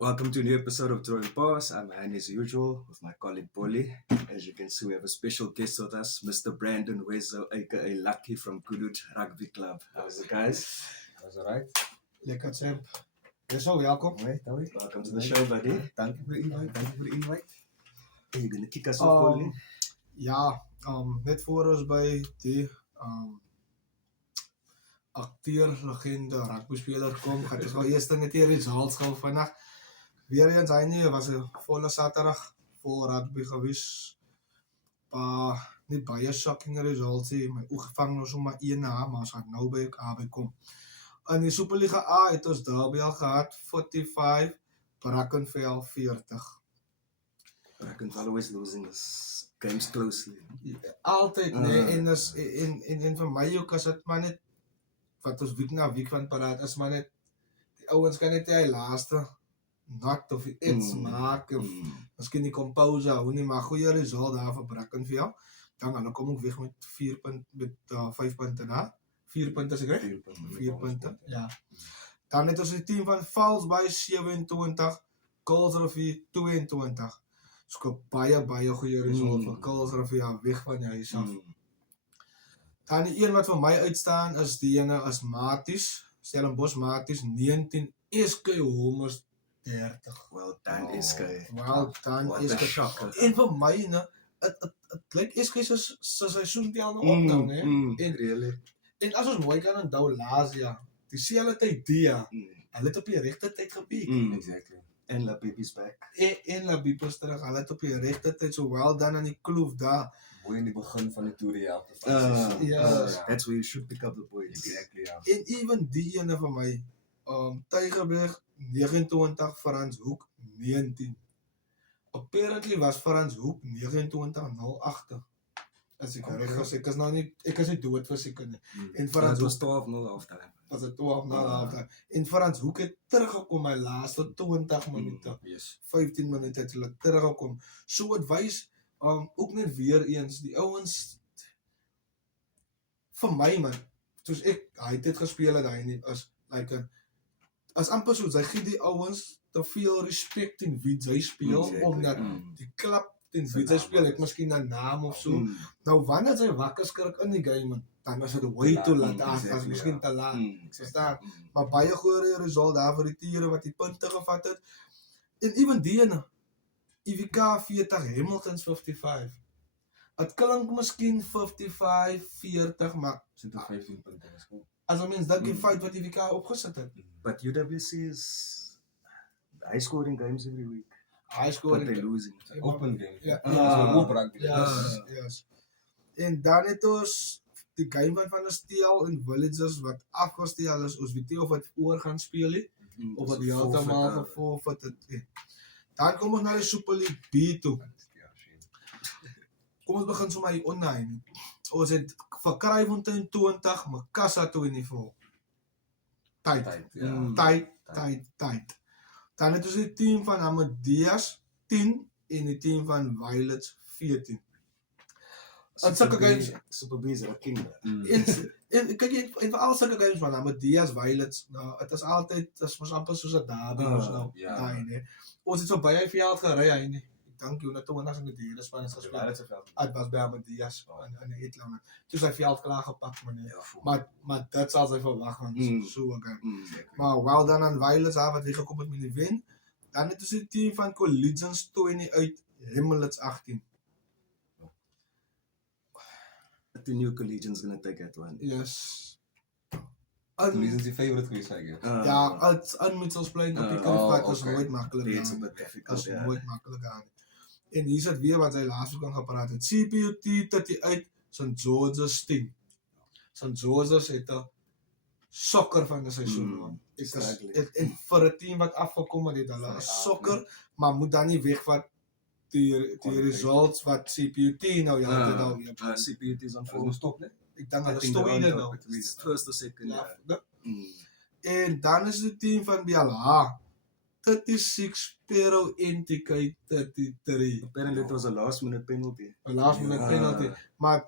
Welcome to a new episode of Throwing Pass. I'm Anne as usual with my colleague Polly. As you can see, we have a special guest with us, Mr. Brandon Wezo, aka Lucky from Kudut Rugby Club. How's it, guys? That's alright. Lekker champ. You're so welcome. Alright, alright. Welcome to the show, buddy. Thank you for the invite. Thank you for the invite. Are you gonna kick us off, Polly? Ja, net voor ons bij die acteur, legende, rugbyspeler kom, gaat ons gou eerst net die results gou vandag. Weer eens hy was 'n volle Saterdag vol rugby gewees. Nie baie shocking results nie. My oog vang nou sommer 1 na, maar ons gaan nou by A kom. In die Superliga A het ons derby al gehad, 45, Brackenfell 40. Brackenfell always losing this games closely. Altyd, en vir my ook as dit maar net wat ons week na week van praat, is maar net die ouens kan net die laaste not of iets maak of miskien die composer hoe nie, maar goeie result daar vir Brackenfell. Dan kom ek weg met 5 punte na. 4 punte seker? 4 punte. Ja. Dan het ons die team van Falls by 27, Kuilsrivier 22. So baie goeie result vir Kuilsrivier weg van die huis af. Dan die een wat vir my uitstaan is die ene as Maties, Stellenbosch Maties 19, SK Homers 30. Well done, SK. Well done, What a SK. shocker. En vir my, het lyk SK se seisoen tel nou op nou, né? Really? En as ons mooi kan onthou laas jaar, dieselfde tyd die jaar, hulle het op die regte tyd gepiek. Exactly. And La Baby's back. En Labib is terug, hulle het op die regte tyd, so wel dan aan die kloof daar. Mooi in die begin van die toer helfte van That's where you should pick up the points. Exactly, ja. En even die ene van my, Tygerberg 29, Frans Hoek 19. Apparently was Frans Hoek 29-08. As ek reg is, ek is nie dood verseker nie. En Frans was 12-0 halftime. was het 12-0. En Frans Hoek het teruggekom my laaste 20 minute. Yes. 15 minute het hulle teruggekom. So het wys ook net weer eens die ouens vir my man. Soos hy het dit gespeel het hy nie as like as amper soos hy gee die ouens te veel respek in wie hy speel omdat die klap in wie hy speel het miskien 'n naam of so. Nou wanneer hy wakker skrik in die game dan was dit way too laat as miskien te laat. Ek verstaan. Maar baie goeie result daar vir die Tiere wat die punte gevat het. En even die ene, IWK 40, Hamilton's 55. Het klink miskien 55-40, maar Sit er 15 punte is goed. as 'n mens dink die feit wat IWK opgesit het. But UWC is high scoring games every week. Hy But skoor they're losing. Open game. Ja. Oop rugby. Yes. En dan het ons die game van die Steel en Villagers wat afgestel is, ons weet nie of het oor gaan speel nie, of wat heeltemal geforfeit het. Dan kom ons na die Super League B toe. Kom ons begin sommer hier online. Ons het vir Kraaifontein 20, Makassa 24. Tyd. Dan het ons die team van Amadeus 10 en die team van Violets 14. En sulke games, Super B is a king. en kyk en vir al sulke games van Amadeus Violets, nou dit is altyd, dit is mos amper soos 'n derby ons nou daai nee. Ons het so baie veld gery hy nie. Ek dink jy net toe ons in die derde span is gespeel. Dit was by Amadeus in die Hitland. Toe sy veld klaar gepak maar dit sal sy verwag want so 'n game. Maar well done aan Violets wat weer gekom het met die wen. Dan het ons die team van Collegians 20 uit Hamlets 18. The new collegians gonna take that one. Yes. Wie is die favorite geweest eigenlijk? Ja, het moet ons plein op die kant is nooit maklik. It's a bit difficult. Is nooit maklik aan. En hier sit weer wat hy laas ook aan gepraat het. CPUT 30 uit St. George's 10. St. George's het 'n sokker van die seisoen. En vir 'n team wat afgekom het, het hulle 'n sokker, maar moet dan nie wegvat die results wat CPUT nou heeltyd al weer. CPUT is on Ons full. stop, né? Ek dink hulle stoei nou. First or second, yeah. En dan is die team van BLH 36, Pero NTK 33. Apparently it was a last minute penalty. 'n last minute penalty. Maar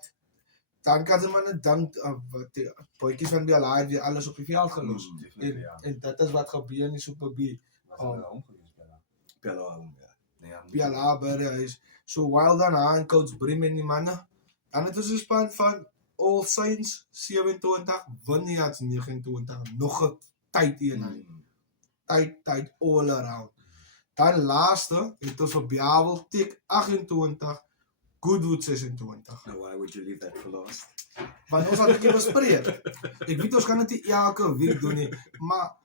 dan kan jy maar net dink wat die boetjies van BLH weer alles op die veld gelos. En dit is wat gebeur in die Super B. PLA by die huis. So while daarna en coach Brim en die manne, dan het ons 'n span van All Saints 27, Vineyards 29, nog 'n tyd een. Tyd all around. Dan laaste het ons op Jawel Tik 28, Goodwood 26. Now, why would you leave that for last? Want ons had 'n keer bespreek. Ek weet ons kan dit nie elke week doen nie, maar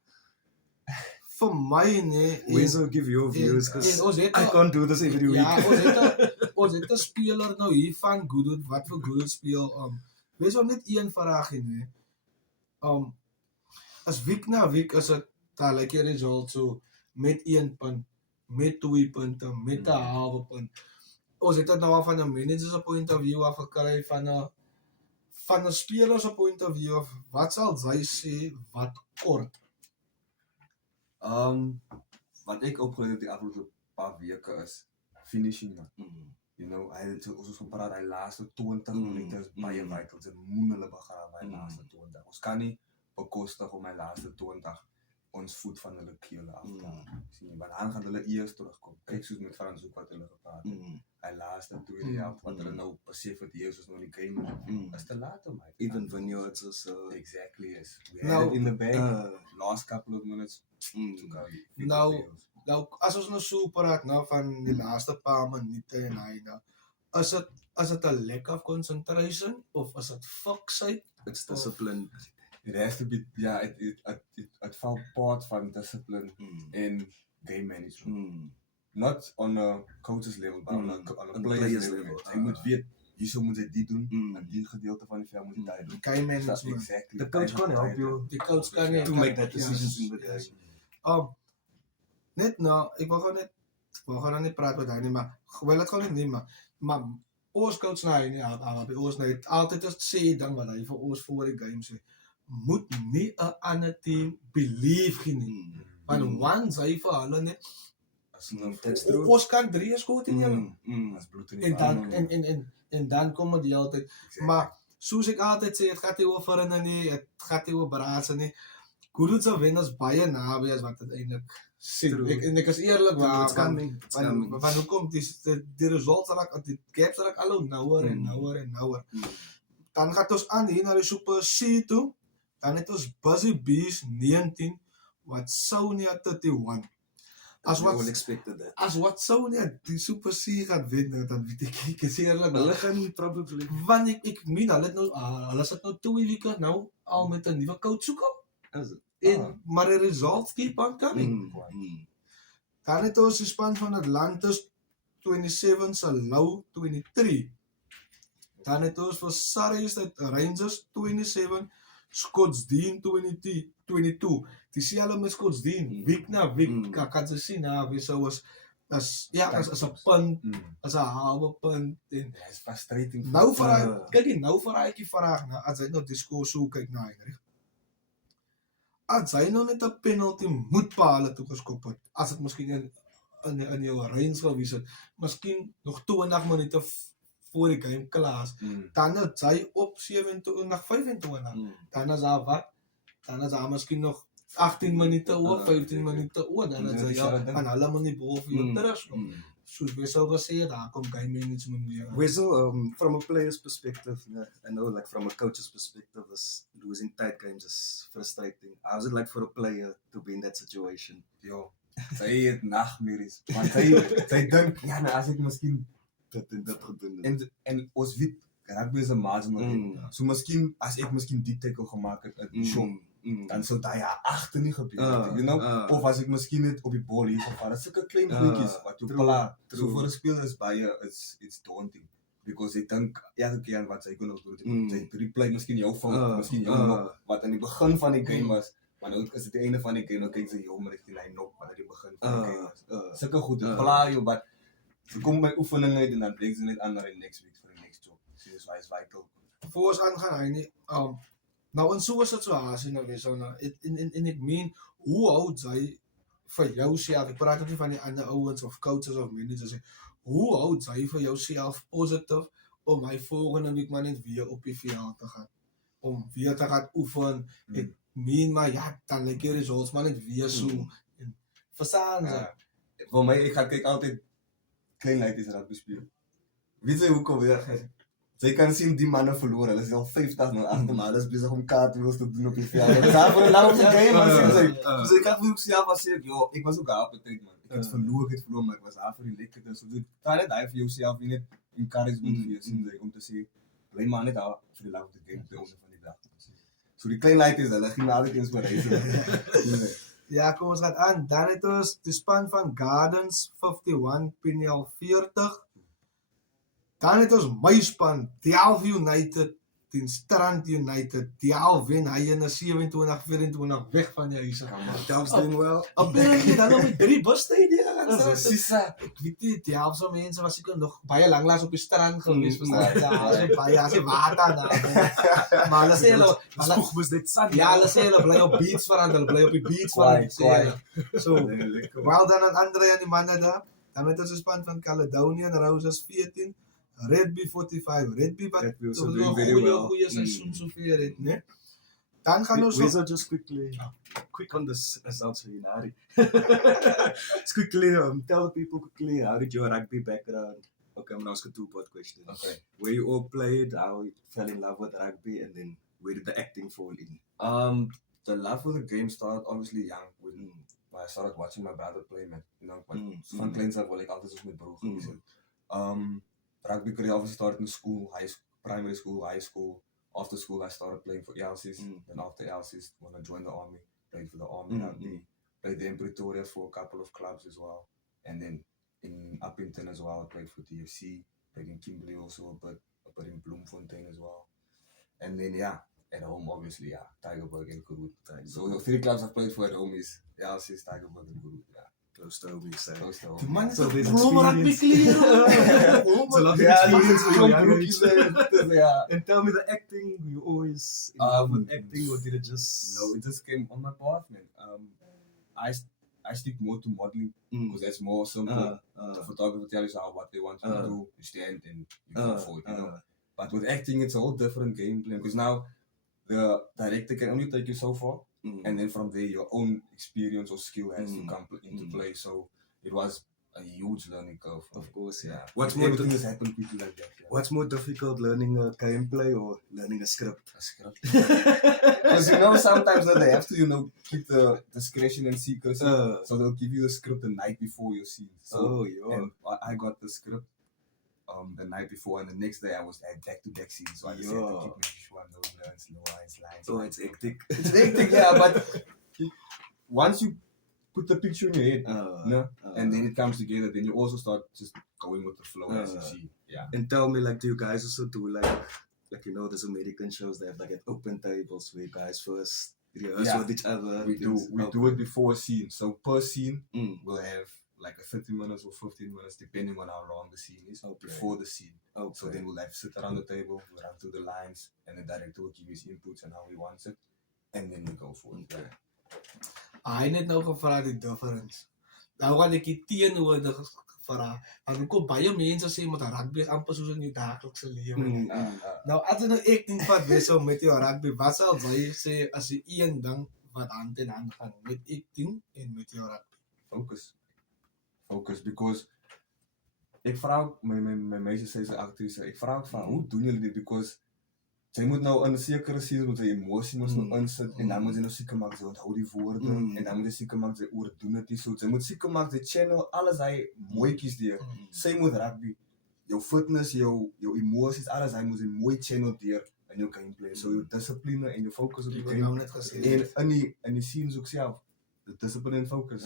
vir my nee, Wezo, give your views, because ons het I can't do this every week. ja, ons het 'n speler nou hier van Goodwood wat vir Goodwood speel. Wees ook net een vragie nee. As week na week is dit daar lyk die result so met 1 punt, met 2 punte, met 'n halwe punt. Ons het dit nou al van 'n manager se point of view af gekry van 'n speler se point of view of wat sal sy sê wat kort. Wat ek opgeleer het die afgelope paar weke is finishing man. You know, ons is gepraat hy laaste 20 minute is baie vital. Dit moet hulle begrawe hy laaste 20. Ons kan nie bekostig om hy laaste 20 ons voet van hulle keel af te haal. Sien, want dan gaan hulle eers terugkom. Kyk soos met Frans ook wat hulle gepraat het. Hy laaste tweede helft wat hulle nou besef het hier is nog nie game is te laat om hy. Even Vineyards also. Exactly yes. We Nou, had it in the bag. Last couple of minutes to go. Nou as ons nou so praat nou van die laaste paar minute en hy nou is dit 'n lack of concentration of is dit fokusheid? It's discipline. It has to be, yeah, it fell part van discipline and game management. Not on a coach's level, but on a player's level. Hy moet weet, hierso moet hy dit doen, en die gedeelte van die veld moet hy dit doen. Game That's management. exactly. The coach can't help you Die coach kan nie to make that decisions in the day. Net nou, ek wil gaan nou nie praat met hy nie, maar wel dit gaan nie maar ons coach nou hy nie, ons nou het altyd sê ding wat hy vir ons voor die game sê, moet nie 'n ander team believe gee nie. Want once hy vir hulle net That's true. ons kan 3 skoot in julle. As bloed in die En dan pan. en dan kom dit die altyd. Maar soos ek altyd sê, dit gaan nie oor verrinne nie, dit gaan nie oor braase nie. Goodwood se wen is baie naby as wat dit eintlik sê. Ek is eerlik It's coming. It's coming. want hoekom die results raak die gaps raak al hoe nouer en nouer. Dan gaan ons aan hier na die Super C toe. Dan het ons Busy Bees 19 wat Sonia 31. We all expected that. As wat Sonia die Super C gaan wen, dan weet ek is eerlik. Hulle gaan probably. Want ek meen hulle sit nou 2 weke nou al met 'n nuwe coach soek al. Is it? En maar die results keep on coming. Dan het ons die span van Atlantis 27 se Lou 23. Dan het ons vir Surrey se Rangers 27, Scottsdene 22. Dis hulle met Scottsdene week na week kan jy sien wie sou as 'n punt, as 'n halwe punt en It's frustrating. nou vir hy kyk nou vir hy die vraag nou as hy nou die skoor so kyk na Heinrich. As hy nou net 'n penalty moet paal toe geskop het, as dit miskien in jou range gewees het, miskien nog 20 minute voor die game klaar, dan het hy op 27, 25. Dan is daar wat? Dan is daar miskien nog 18 minute oor, 15 minute oor, dan is hy van hulle moet nie bo vir jou terugkom. Soos we sou gesê, daar kom game management weer. Wezo, from a player's perspective, I know like from a coach's perspective, losing tight games is frustrating. How is it like for a player to be in that situation? Yo, sy het nagmerries. Want sy dink, ja, nou as ek miskien Dat gedoen het. en ons weet rugby is 'n margin. So miskien as ek miskien die tackle gemaak het in shop, dan sou daai agter nie gebeur het, you know, of as ek miskien net op die bal hier geval het, sulke klein goedjies wat jou pla. So vir 'n speler is baie it's daunting because ek dink elke keer aan wat sy kon doen. Sy replay miskien jou fout, miskien jou wat aan die begin van die game was, maar nou is dit die einde van die game, nou kyk sy jou met die lyn op wat aan die begin van die game was. Sulke goed, pla jou wat sy kom by oefening uit en dan breek sy net aan na die next week vir die next job. So dis why is vital. Voor ons aangaan hy nie, nou in so'n situasie nou wees, en ek meen, hoe houd sy vir jouself, ek praat nie van die ander ouens of coaches of managers, hoe houd sy vir jouself positief, om hy volgende week maar net weer op die veld te gaan, om weer te gaan oefen, ek meen maar ja, dan lyk die results maar net weer so, en verstaan sy. Vir my, ek gaan kyk altyd klein laities rugby speel. Weet jy hoekom weer? Jy kan sien die manne verloor, hulle is al 50-0 agter, maar hulle is besig om cartwheels te doen op die veld. Hulle is daar vir 'n lang game, man, sien jy. So ek het vir myself as ek was ook daar op die tyd, man. Ek het verloor, maar ek was daar vir die lekker. So jy try net daai vir jouself, jy net encouragement vir jou, sien jy, om te sê, bly maar net daar vir die lang game op die einde van die dag. So die klein laities, hulle gee maar altyd inspirasie. Ja, kom ons gaan aan. Dan het ons die span van Gardens 51, Piniel 40. Dan het ons my span, Delft United, teen Strand United. Delft wen hy in 'n 27-24 weg van die huis. Delft's doing well. Apparently dan nog met 3 busstede gaan So Sissa, Ek weet nie, Delft se mense was seker nog baie lanklaas op die strand gewees, verstaan? Ja, as jy water daar. Maar hulle sê hulle Spoeg was dit sand. ja, hulle sê hulle bly op beach verand, hulle bly op die beach verand, sê hulle. So, wel dan aan Andre en die manne daar. Dan het ons 'n span van Caledonian Roses 14, Redby 45, Redby wat Redby also doing very well. goeie seisoen sover het, né? Dan gaan ons Weasel just quick on this results for Inari. Just quickly, tell people quickly, how did your rugby background? Okay, I'm gonna ask a two-part question. Okay. Where you all played, how you fell in love with rugby, and then where did the acting fall in? The love for the game started obviously young when I started watching my brother play, man. You know, van kleins af wil ek altyd soos my broer gewees het. Rugby career obviously started in school, primary school, high school. After school, I started playing for Elsie's. Then after Elsie's, when I joined the army, played for the army rugby. Played there in Pretoria for a couple of clubs as well. And then in Uppington as well, I played for DFC. Played in Kimberley also, a bit in Bloemfontein as well. And then, yeah, at home, obviously, yeah, Tygerberg and Kurut. So the 3 clubs I've played for at home is Elsie's, Tygerberg and Kurut, yeah. Close to home, you say. Close to home. Die man yeah. is So there's een rugby experience. clear. It's a lot of Yeah, experience for you, young rookies age. there. Yeah. And tell me the acting, you always in love with acting, or did it just... No, it just came on my path, man. I stick more to modeling because that's more simple. The photographer tells you what they want you to do, you stand and you go forward, you know. But with acting, it's a whole different game plan because now the director can only take you so far, and then from there, your own experience or skill has to come into play. So it was a huge learning curve. Of course, yeah. Everything has happened quickly like that. Yeah. What's more difficult, learning a gameplay or learning a script? A script. Because you know, sometimes they have to, you know, keep the discretion and secrecy. So they'll give you the script the night before your scene. So and I got the script the night before, and the next day I had back-to-back scenes. So I just had to keep making sure I know lines. So it's hectic. It's hectic, yeah, but once you put the picture in your head, and then it comes together, then you also start just going with the flow as you see. Yeah. And tell me, like, do you guys also do like you know, there's American shows that have like at open tables where you guys first rehearse with each other. We do it before a scene. So per scene, we'll have like a 30 minutes or 15 minutes, depending on how long the scene is, before the scene. So then we'll have sit around the table, we'll run through the lines, and the director will give his inputs and how he wants it, and then we go for it. Yeah. Hy het nou gevra die difference. Nou gaan ek die teenoorde gevra. Want ek kom baie mense sê met rugby is amper soos in jou daaglikse lewe. Nou as jy nou acting vat wissel met jou rugby, wat sal jy sê as die een ding wat hand in hand gaan met acting en met jou rugby? Focus, because ek vra my meisie sê sy aktrise, ek vra van hoe doen julle dit, because sy moet nou in 'n sekere scene met sy emosie moet nou insit en dan moet sy nou seker maak sy onthou die woorde en dan moet sy seker maak sy oordoen dit nie, so sy moet seker maak sy channel alles hy mooietjies deur. Sy moet rugby, jou fitness, jou emosies, alles hy moet sy mooi channel deur in jou gameplay. So jou dissipline en jou focus op die game. En in die scenes ook self, the discipline and focus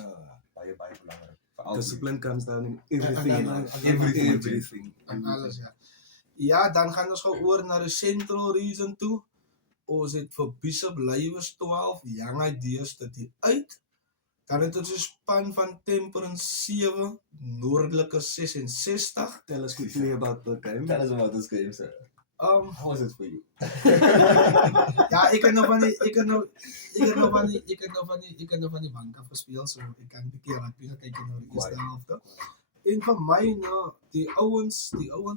baie belangrik. Discipline comes down in everything. En alles, ja. Ja, dan gaan ons gou oor na die Central Region toe. Ons het vir Bishop Lywers 12, Young Ideas dit hier uit. Dan het ons 'n span van Temperance 7, Noordelike 66. Tell us quickly about the game. Tell us about this game, sir. How was it for you? Ja, ek het nou van die bank af gespeel, so ek kan 'n bietjie rugby kyk nou die eerste helfte. En vir my nou, die ouens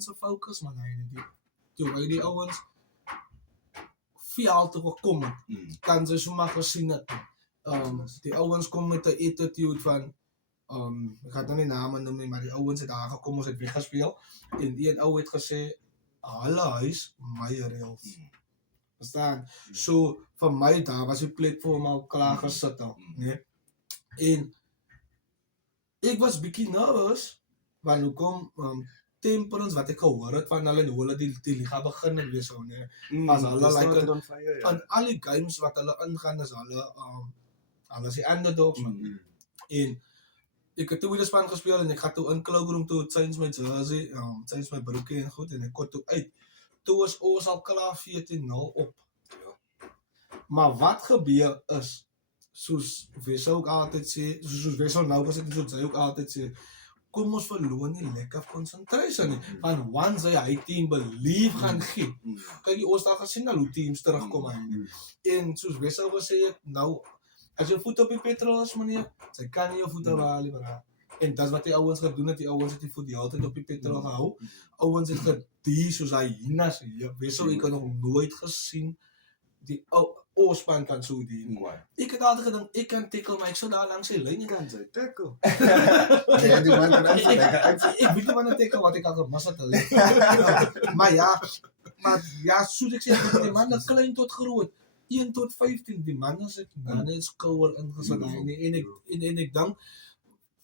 se fokus man hy die ouens veld toe gekom het. Kan jy sommer gesien het. Die ouens kom met 'n attitude van ek gaan nou nie name noem nie, maar die ouens het daar gekom, ons het weggespeel, en die een ou het gesê, hulle huis, my reels. Verstaan? So, vir my daar was die plek vir hom al klaar gesit al, nee? En, ek was bietjie nervous, want hoekom, Temperance, wat ek gehoor het van hulle, en hoe hulle die liga begin en wees so, nee? As hulle, like, van al die games wat hulle ingaan, is hulle is die underdogs, man. En, ek het toe die span gespeel, en ek ga toe in Cloakroom toe, change my jersey, change my broekie en goed, en ek kon toe uit. Toe is ons al klaar 14-0 op. Maar wat gebeur is, soos Wessel ook altyd sê, soos Wessel nou gesê, en soos hy ook altyd sê, kom ons verloor nie lekker concentration nie, want once hy team belief gaan gee, kyk ons daar gesien al hoe teams terugkom hy, en soos Wessel gesê het, nou, as jou voet op die petrol is, meneer, sy kan nie jou voete behaal, bra. En dat is wat die ouwens gedoen het, die ouwens het die voet die altyd op die petrol gehou, ouwens het gedie soos hy hienas, Wessel, ek het nog nooit gesien, die Oospan kan so die. Ek het altyd gedink, ek kan tackle, maar ek sou daar langs die lyn kan sy tackle. Ek weet nie wat 'n tackle wat ek al gemis het. Maar ja, soos ek sê, die man is klein tot groot. 1 tot 15, die man is dan net skouer ingesit nie. En ek dink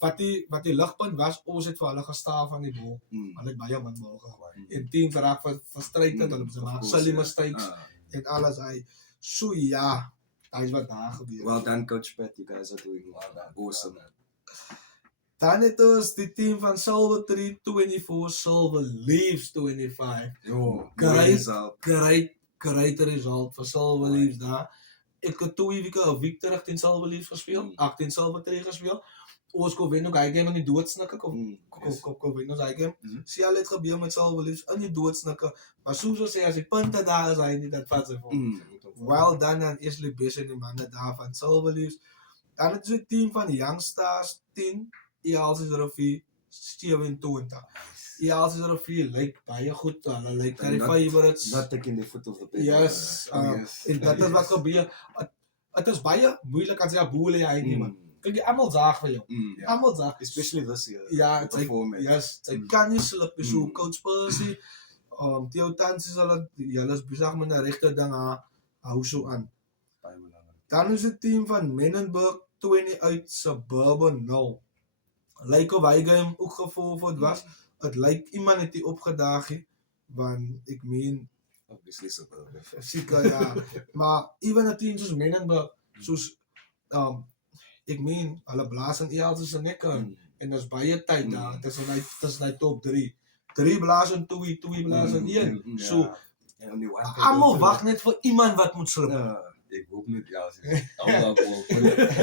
wat die ligpunt was, ons het vir hulle gestaaf aan die bal. Hulle het baie min bal gegooi. En teams raak frustrated, hulle maak silly mistakes en alles hy. So ja, dat is wat daar gebeur. Well done, Coach Pat. You guys are doing awesome. Dan het ons die team van Silver 324, Silver Leaves 25. Great result vir Silver Leaves daar. Ek het 2 weke 'n week terug teen Silver Leaves gespeel, 18 Silver 3 gespeel. Ons kon wen ook hy game in die doodsnikke, kon wen ons hy game. Sien al het gebeur met Silver Leaves in die doodsnikke, maar soos ons sê, as die punte daar is, hy nie dat vat sy vol. Well done aan Ashley Bess en die manne daar van Silver Leaves. Dan het ons 'n team van Young Stars 10, ELC's Rafie 27. ELC's Rafie lyk baie goed, hulle lyk na die favorites. Not taking the foot of the paper. Yes, en dat is wat gebeur. Het is baie moeilik as jy 'n boel hy nie, man. Kyk, jy almal zaag vir jou. Almal zaag. Especially this year. Ja, sy kan nie slip, so Coach Percy, Theo Tansi hulle is besig met 'n regte ding, hou so aan. Dan is die team van Menenberg 20 uit Suburban 0. Lyk of hy game ook gevolgd was. Het lyk iemand het die opgedaag, want ek meen, obviously Suburban. Seker ja, maar even 'n team soos Menenberg, soos ek meen, hulle blaas in ELC's se nekke en daar's baie tyd daar, tussen hy top 3. 3 blaas en 2 blaas en 1. So, almal wag net vir iemand wat moet slip. Ek hoop net,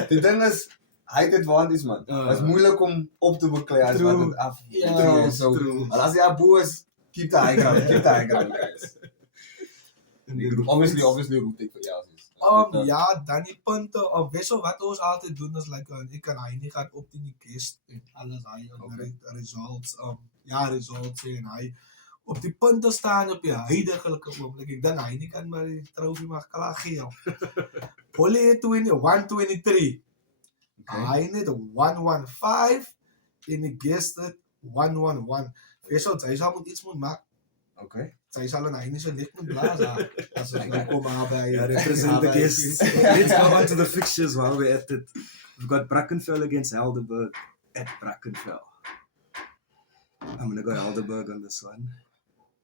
die ding is, hy het advantage, man. Het is moeilik om op te beklei as wat het af. En as jy Abu is, keep the high ground, guys. Obviously, root ek vir ja, dan die punte, Wessel wat ons altyd doen is, ek kan hy nie gaan op die guest en alles hy, results, results sê en hy, op die punte staan op die huidige oomblik, ek dink hy nie kan maar die trofee mag klaar gee. Polly het 123, hy net 115 en die guest het 111. Wessel, hy sal moet iets moet maak. Sy sal en hy nie so net moet blaas as ons nou kom by represent the guests. Let's go on to the fixtures while we're at it. We've got Brackenfell against Helderberg at Brackenfell. I'm gonna go Helderberg on this one.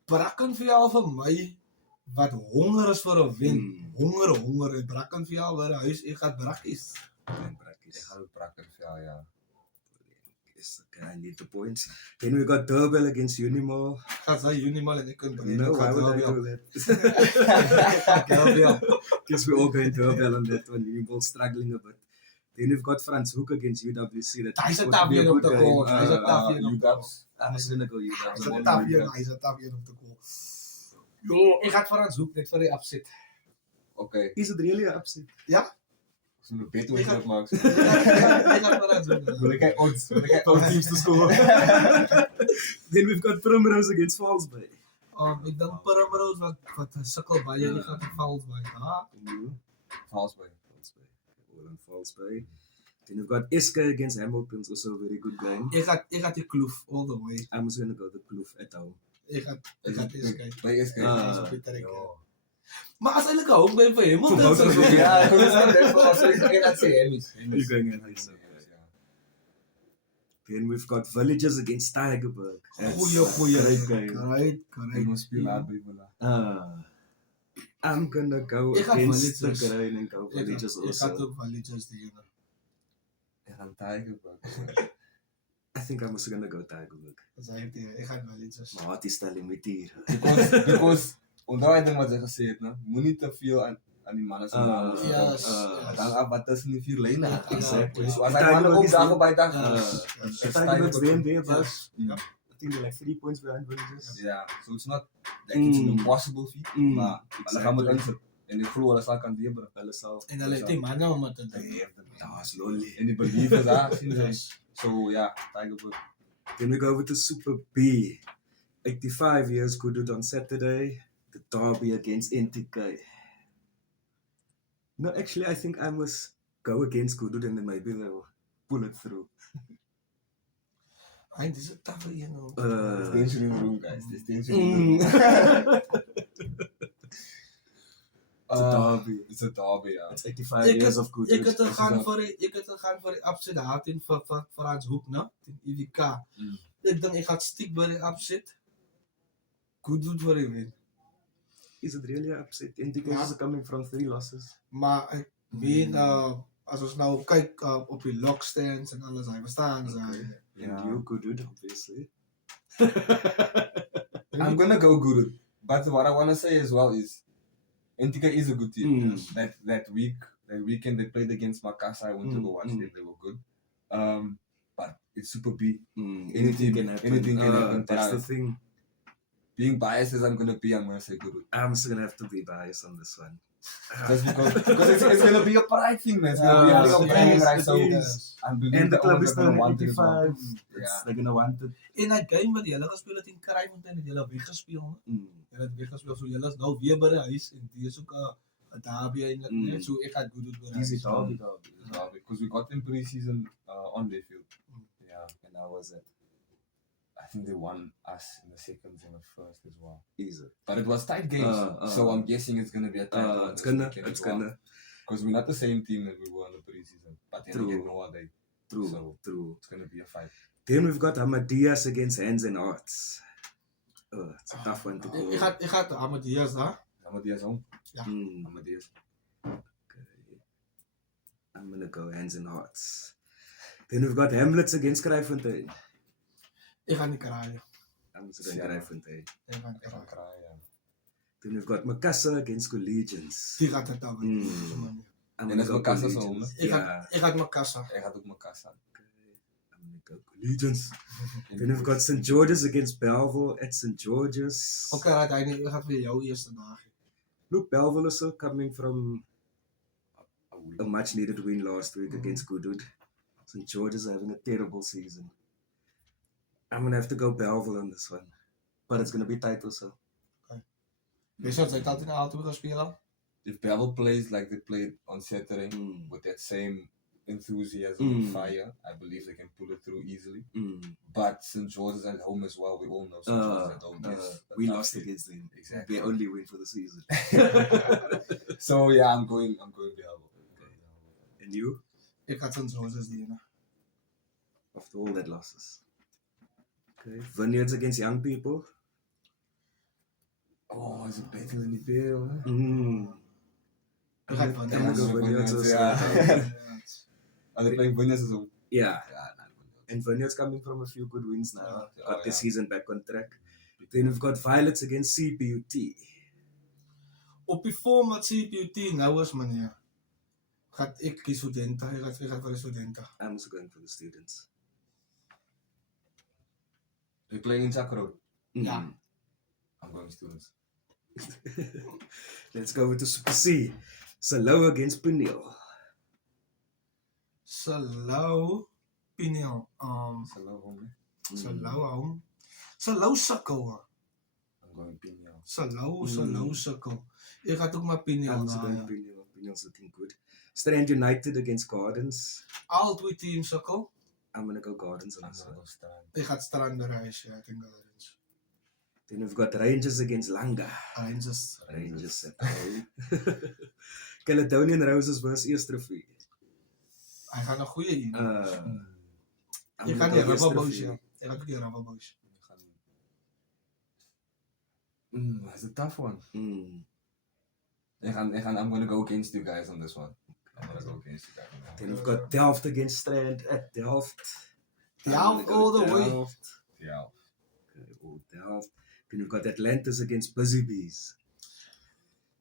Brackenfell vir my, wat honger is vir 'n wen. Honger. En Brackenfell waar huis, ek gaan brakkies. Ek gaan ook Brackenfell, ja. Okay, I need the points. Then we got Durbell against Unimall. Gaat hy Unimall en ek kan bring. No, why would I do that? Guess we all going Durbell on that one. Unimall struggling a bit. Then we've got Frans Hoek against UWC. Hy's 'n tapie op te goal. Hy's 'n tapie op te goal. I'm just gonna go UWC. Hy's 'n tapie op te goal. Jo, ek gaan Frans Hoek net vir die upset. Okay. Is it really an upset? Ja? So 'n bet moet ek maak. Ek gaan Frans Hoek. Wil ek odds teams to score. Then we've got Primrose against Fallsbay. Ek dink Primrose wat sukkel baie, die gaan Fallsbay. Fallsbay. Fallsbay. Then we've got Iska against Hamilton's also a very good game. Ik had die kloof all the way. I'm just gonna go the Kloof at home. Ik had eens kijken. Bij SK. Ja, op Peter Rikke. Maar als eigenlijk ook ben voor Hamilton. Ja, ik was net even als ik had zeggen Emmys. You're going in Hamilton. Then we've got Villagers against Tigerberg. Goeie. Great game. Correct. Ik moet spelen aan bij Villa. I'm gonna go Ik ga against the Villagers. grain and go Villagers Ik had also. ook Villagers tegen. Ik ga Tigerberg. I think I'm also gonna go Tigerberg. Dat zei ik tegen. Ik ga Villagers. Maar wat is telling met hier? Because, onthou het ding wat jy gesê het, né? Moenie te veel aan die manne se name sit. Yes. Dan af wat tussen die vier lyne. Exactly. So as hy manne ook dag by dag. Tigerberg's there, but Ja. I think they're like 3 points behind Villagers. Yeah, so it's not like it's an impossible feat, maar hulle gaan moet insit. En ek glo hulle sal kan deurbrug. Hulle sal. En hulle het die manne om het te doen. That's lonely. En die belief is daar, sien jy. Yes. So yeah, Tigerberg. Then we go with the Super B. 85 years Kudud on Saturday. The derby against NTK. No, actually, I think I must go against Kudud and then maybe they'll pull it through. Hey, dis 'n taffe een hoor. There's tension in the room, guys. There's tension in the room. It's a derby. It's a derby, yeah. It's 85 years of Kudud. Ek het gegaan vir die upset daar teen vir Frans Hoek, né? Teen IWK. Ek dink ek gaan stiek by die upset. Goed doen vir die wen. Is it really upset? NTK is coming from 3 losses. Maar ek weet as ons nou kyk op die lock stands en alles, hy verstaan sy. And you Kudud, obviously. I'm gonna go good. But what I want to say as well is NTK is a good team. That weekend they played against Makassar. I went to go watch them. They were good. But it's Super B. Anything can happen. Anything can happen. That's the thing. Being biased as I'm gonna say good. I'm still gonna have to be biased on this one. Just because it's gonna be a pride thing, man. It's gonna be a thing of branding, right? So I believe And the club owners is are gonna still want it as well. 85. They're gonna want it. En dat game wat julle gespeel het in Kraaifontein het julle weggespeel, né? Julle het weggespeel, so julle is nou weer by die huis en die is ook 'n derby eintlik net, so ek gaan goed doen by die Easy huis. derby. Because we got them pre-season on their field. Yeah, And how was it? I think they won us in the seconds and the first as well. Easy. But it was tight games, so I'm guessing it's gonna be a tight one. It's gonna. Because we're not the same team that we were in the pre-season. But then again, no other. True. So True. it's gonna be a fight. Then we've got Ahmadiyas against Hands and Hearts. It's a tough one to go. Ek gaan Ahmadiyas daar. Ahmadiyas home. Ja. Ahmadiyas. Okay. I'm gonna go Hands and Hearts. Then we've got Hamlets against Kraaifontein. Ek gaan nie kraai. I'm also going Kraaifontein. Ek gaan Ek gaan kraai. kraai, ja. Then we've got Makassar against Collegians. Die gaat het dan. I'm En dat is go Makassar se Collegians. home, Yeah. Ek gaan Makassar. Ek gaan ook Makassar. I'm gonna go Collegians. Then we've got St. George's against Belleville at St. George's. Okay, right, ek gaan vir jou eerste dag. Look, Belleville is also coming from a much needed win last week against Kudud. St. George's are having a terrible season. I'm gonna have to go Belleville on this one. But it's gonna be tight also. Weet jy wat sy altyd altyd gespeel het? If Bevel plays like they played on Saturday with that same enthusiasm and fire, I believe they can pull it through easily. But St. George's at home as well. We all know St. George's at home is a we tough lost team. against them. Exactly. They only win for the season. So yeah, I'm going Bevel. And you? Ek gaan St. George's die ene. After all that losses. Okay. Vineyards against Young People. Oh, is it better than the Bevel? Ek gaan I'm gonna Vineyards. go Vineyards also. Yeah. Are they playing Vineyards as well? Yeah. Yeah, And Vineyards coming from a few good wins now. Oh, Got the yeah. season back on track. Then we've got Violets against CPUT. Op die vorm wat CPUT nou is, meneer, gaan ek kies studente. Ek gaan vir die studente. I'm also going for the students. They're playing in Sakro. Ja. I'm going students. Let's go with the Super C. Salou against Peniel. Salou Peniel. Hello, homie. Salou hom. Salou sukkel. I'm going Piniel. Salou sukkel. Ek gaan ook maar Peniel I'm also going daar. Peniel. Piniel's looking good. Strand United against Gardens. Al twee teams sukkel. I'm gonna go Gardens on I'm this gonna one. go Strand. Ek gaan Strand bereis, ja, ek dink Gardens. Then we've got Rangers against Langa. Rangers. Rangers at home. Caledonian Roses versus East Trofee. Hy gaan 'n goeie een. I'm Ek gonna gaan go die East Rubber Trofee. Boys, ja. Ek gaan die Rubber Boys. That's a tough one. Mm. I'm gonna go against you guys on this one. I'm gonna go against you guys. Then we've got Delft against Strand at Delft. Delft all the way. Delft. Yeah. Okay, all Delft. Then we've got Atlantis against Busy Bees.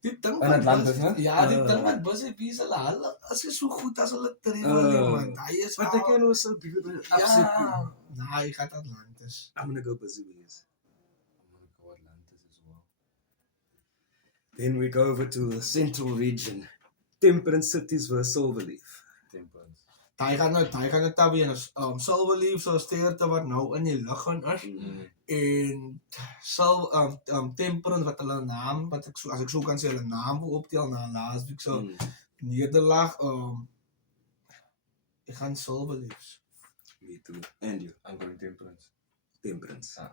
Die ding En Atlantis, né? Ja, die ding wat Busy Bees hulle as jy so goed as hulle travel man. Hy is But they can also be the upset. Ja, nee, hy gaan Atlantis. I'm gonna go Busy Bees. I'm gonna go Atlantis as well. Then we go over to the Central Region. Temperance Cities versus Silverleaf. Temperance. Hy gaan nou tabie Silverleaf so steerte wat nou in die lug gaan is. En Temperance wat hulle naam wat ek so as ek so kan sê hulle naam optel na laasweek so nederlaag ek gaan Silverleaf. Me too. And you? I'm going Temperance. Temperance. Ah.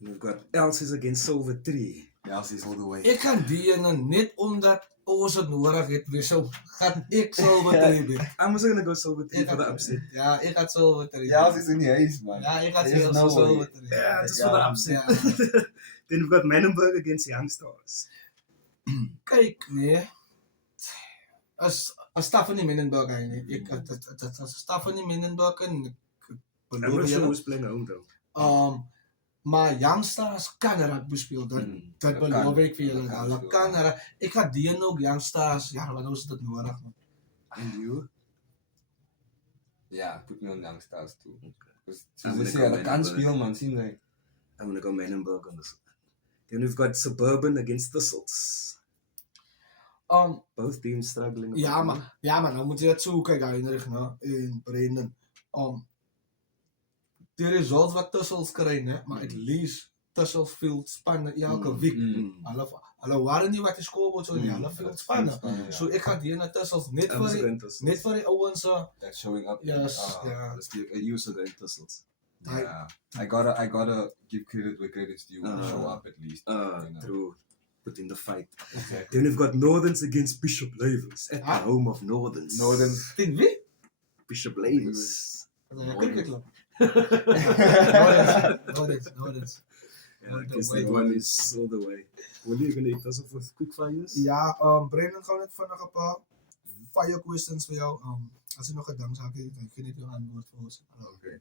And we've got Elsie's against Silver Tree. Elsie's all the way. Ek gaan die ene net omdat ons het nodig het wissel gaan ek Silver Tree doen. I'm also gonna go Silver Tree for the upset. Ja, ek gaan Silver Tree. Elsie's in die huis, man. Ja, ek gaan There's no Silver way. Tree. Yeah, just for the Ja. upset. Ja. Then we've got Menenberg against Young Stars. Kyk, nee. As Stephanie Menenberg hy nie. Ek as Stephanie Menenberg en I'm not sure who's playing home though. Maar Youngsters kan rugby speel. Dat beloof ek vir julle. Hulle kan ek gaan die ook Youngsters. Ja, want ons het dit nodig man. And you? Yeah, put me on Young Stars too. Because I'm gonna they go say, I can't Menenberg. speel, man. Sien jy? I'm gonna go Menenberg on this one. Then we've got Suburban against Thistles. Both teams struggling. a Ja, bit, maar nou moet jy dit so kyk Heinrich, nou en Brendan. Die result wat Tussels kry, né, maar at least Tussels veel spanne elke week. Hulle waren nie wat die scoreboard so nie, hulle veel spanne. So ek gaan hier na Tussels net I'm also vir going Thistles. net vir die ouens so That's showing up. yes, Ah, ja. Let's be you also going Thistles. Yeah. I gotta give credit where credit's due. Show up at least. you know. True. Put in the fight. Exactly. Then we've got Northerns against Bishop Lavers at the home of Northerns. Northern. Teen wie? Bishop Lavers. Cricketklub. Northern. Yeah, I guess that one is all the way. What are you gonna hit us off with quick fires? Ja, Brendan gaan net vinnig 'n paar fire questions vir jou. As jy nog 'n ding saak het, dan gee net jou antwoord vir ons. Okay.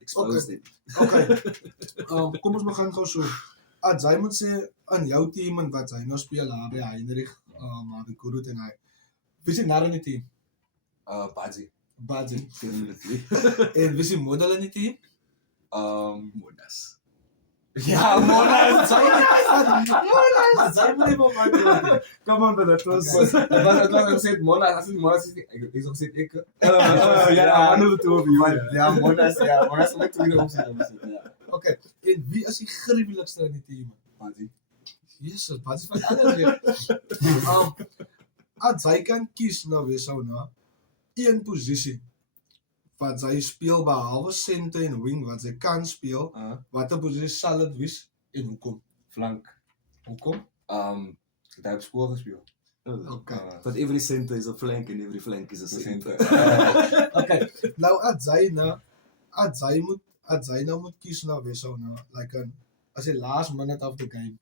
Expose it. Okay. Kom ons begin gou so. As jy moet sê aan jou team en wat hy nou speel daar by Heinrich, maar by Kurut en hy. Wie is die nar in die team? Bazi. Bazi. Definitely. En wie is die model in die team? Monas. Ja, Monas. Sy moet nie op my doen. Come on, but that was. Het was gezegd Monas. Als het Monas is, ik zou zeggen ik. Ja, one of the two of you. Ja, Monas. Ja, Monas is met tweede optie. Ja. Okay. En wie is die gruwelikste in die team? Bazi. Jesus, Bazi van alles. As hy kan kies nou weer sou na een posisie wat hy speel behalwe center en wing wat hy kan speel, watter posisie sal dit wees en hoekom? Flank. Hoekom? Het hij op school gespeeld. Okay. But every center is a flank and every flank is a center. Okay. Nou as hy nou moet kies nou weer sou nou like as die last minute of the game.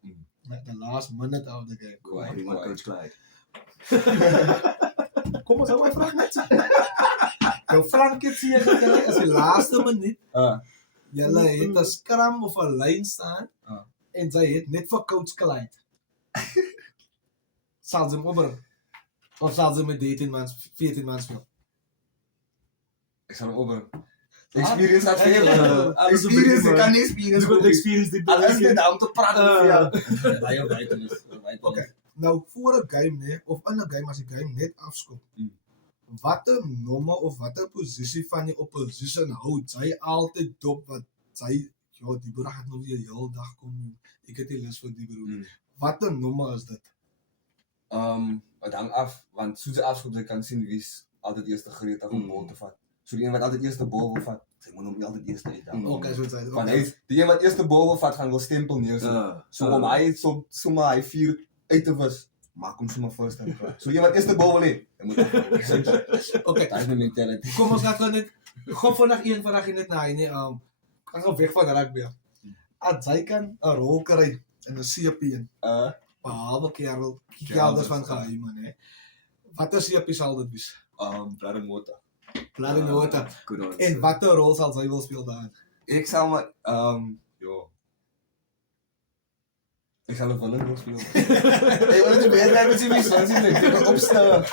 The last minute of the game. Bring my coach Clyde. Kom ons hou my vraag net. Jou flank het hier gekry as die laaste minuut. Julle het 'n scrum of 'n lyn staan. En sy het net vir coach Clyde. Sal ze hem opheren? Of zal ze met 14 man spelen? Ik zal hem opheren. Experience had veel. Alles een Experience, beetje, ik kan niet experience. Good experience dit Alles is om te praten met jou. Baie buiten is. Okay. Nou voor 'n game nee, of in 'n game as die game net afskop. Watter nommer of watter posisie van die opposition hou sy altyd dop wat sy ja die broer het nog weer heel dag kom. Ek het nie lus vir die broer. Watter nommer is dit? Het hangt af, want soos jy afskop, jy kan sien wie's altyd eerste gereed om bal te vat. So die een wat altyd eerste bal wil vat, sy moet hom nie altyd eerste uitdaan. Okay, so dit. Want die een wat eerste bal wil vat, gaan wil stempel neersit. So om hy sommer hy 4 uit te wis, maak hom sommer first en klaar. So die een wat eerste bal wil hê, hy moet afval. Okay. Dat is die mentality. Kom ons gaan net gou vandag net na hy nie kan gaan weg van rugby. As hy kan 'n rol kry in 'n CP en behalwe kelders van geheime, né? Watter CP sal dit wees? Blaring Mota. Blaring Mota. Good answer. En watter rol sal hy wil speel daarin? Ik zou maar, ik zal een villain rol spelen. Hey, wat is je bijdrage met je missie? Ik heb opstellen.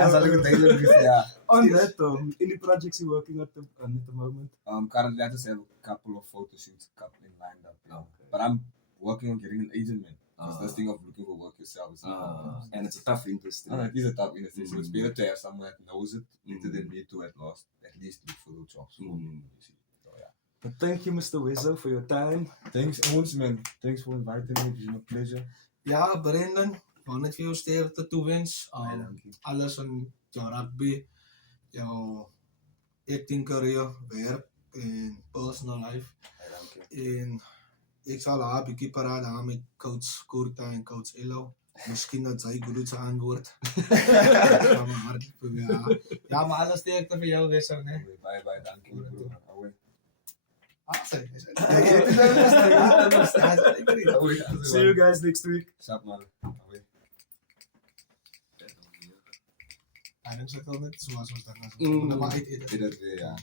En zal ik het duidelijk zeggen, ja. On that, any projects you're working at the moment? Currently, I just have a couple of photo shoots lined up. Yeah. Okay. But I'm working on getting an agent, man. Because this thing of looking for work yourself is not and it's a tough industry. it is a tough industry, so it's better to have someone that knows it better than me to at least look for those jobs. So, yeah. But thank you, Mr. Wizzo, for your time. Thanks, Owens, man. Thanks for inviting me. It's been a pleasure. Ja, Brendan, wou net vir jou sterkte toewens. Dank je. Alles in jou rugby, jou acting career, werk en personal life. Dank je. En ek sal haar 'n bietjie paraat hou met coach Kurta en coach Elo. Miskien dat sy goed se antwoord. Ja, maar alles sterkte vir jou Wizzo, né? Bye, dank je. Away. Sê. See you guys next week. Sup, man. Away. Hy dink sy kan net so as ons dan. Maar uit. Dit is weer, ja.